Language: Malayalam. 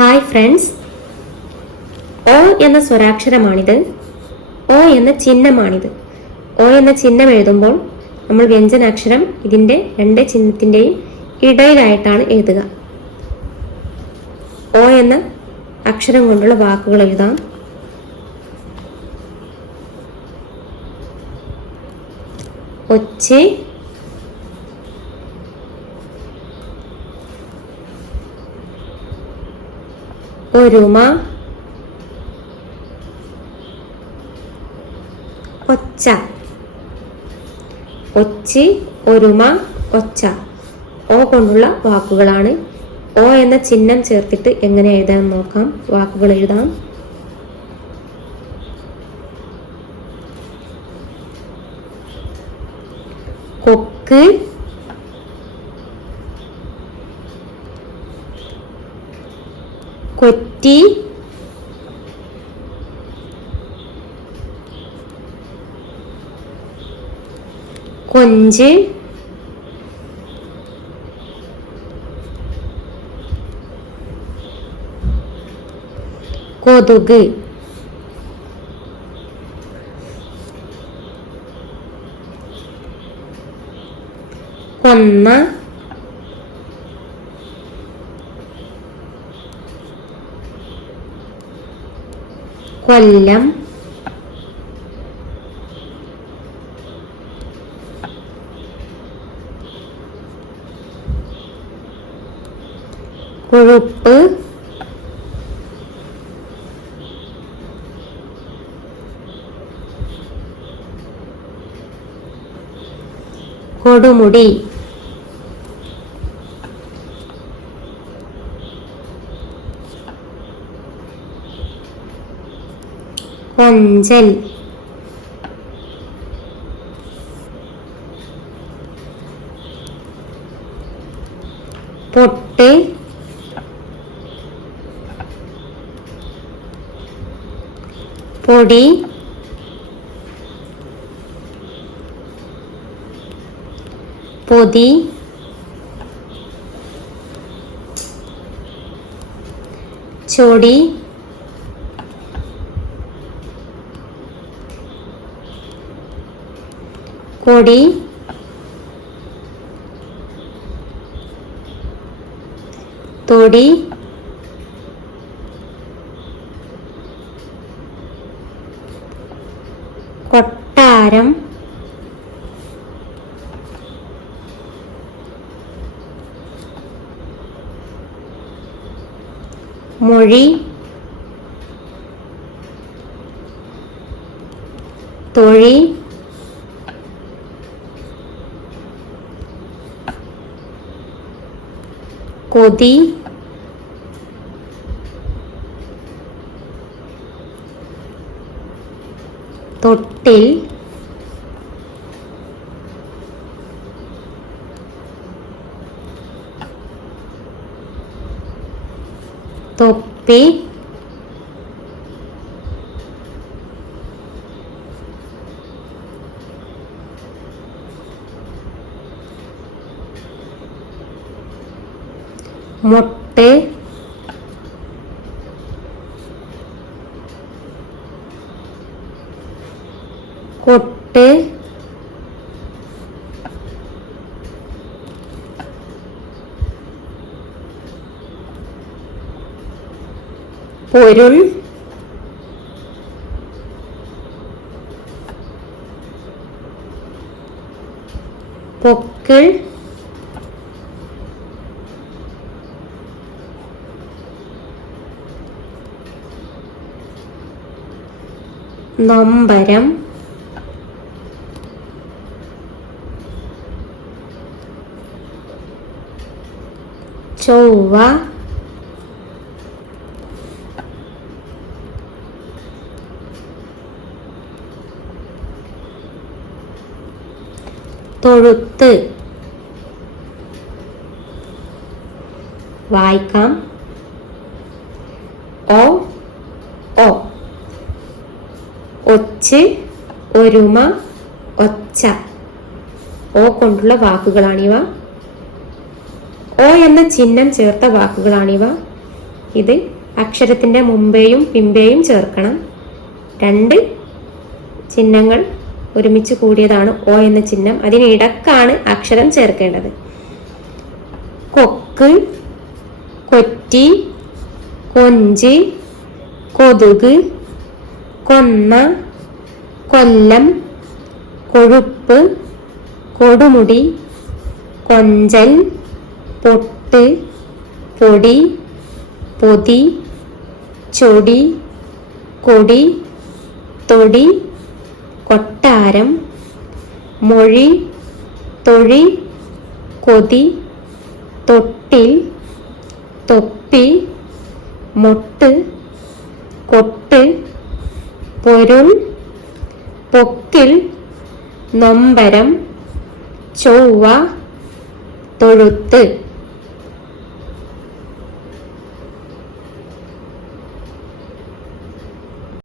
ഹായ് ഫ്രണ്ട്സ്, ഓ എന്ന സ്വരാക്ഷരമാണിത്. ഓ എന്ന ചിഹ്നമാണിത്. ഓ എന്ന ചിഹ്നം എഴുതുമ്പോൾ നമ്മൾ വ്യഞ്ജനാക്ഷരം ഇതിന്റെ രണ്ട് ചിഹ്നത്തിന്റെയും ഇടയിലായിട്ടാണ് എഴുതുക. ഓ എന്ന അക്ഷരം കൊണ്ടുള്ള വാക്കുകൾ എഴുതാം. ഒച്ച്, ഒരുമ, ഒച്ച. ഒച്ച്, ഒരുമ, ഒച്ച ഓ കൊണ്ടുള്ള വാക്കുകളാണ്. ഓ എന്ന ചിഹ്നം ചേർത്തിട്ട് എങ്ങനെ എഴുതാൻ നോക്കാം. വാക്കുകൾ എഴുതാം. കൊക്ക്, കൊറ്റി, കൊഞ്ച്, കൊതുക്. കൊന്ന, കൊല്ലം, കൊഴുപ്പ്, കൊടുമുടി. കൊഞ്ചൽ, പൊട്ട്, പൊടി, പൊതി, ചൊടി, കൊടി, തൊടി, കൊട്ടാരം, മൊഴി, തൊഴി, കൊതി, തൊട്ടിൽ, തൊപ്പി, മൊട്ട്, കൊട്ട്, പൊരുൾ, പൊക്കിൾ, നൊമ്പരം, ചൊവ്വ, തൊഴുത്ത്. വായിക്കാം. ഓ, ഓ. ഒച്ച്, ഒരുമ, ഒച്ച ഓ കൊണ്ടുള്ള വാക്കുകളാണിവ. ഓ എന്ന ചിഹ്നം ചേർത്ത വാക്കുകളാണിവ. ഇത് അക്ഷരത്തിന്റെ മുമ്പേയും പിമ്പേയും ചേർക്കണം. 2 ചിഹ്നങ്ങൾ ഒരുമിച്ച് കൂടിയതാണ് ഓ എന്ന ചിഹ്നം. അതിനിടക്കാണ് അക്ഷരം ചേർക്കേണ്ടത്. കൊക്ക്, കൊറ്റി, കൊഞ്ച്, കൊതുക്, കൊന്ന, കൊല്ലം, കൊഴുപ്പ്, കൊടുമുടി, കൊഞ്ചൽ, പൊട്ട്, പൊടി, പൊതി, ചൊടി, കൊടി, തൊടി, കൊട്ടാരം, മൊഴി, തൊഴി, കൊതി, തൊട്ടിൽ, തൊപ്പി, മൊട്ട്, കൊട്ട്, പൊരുൾ, പൊക്കിൽ, നൊമ്പരം, ചൊവ്വ, തൊഴുത്ത്.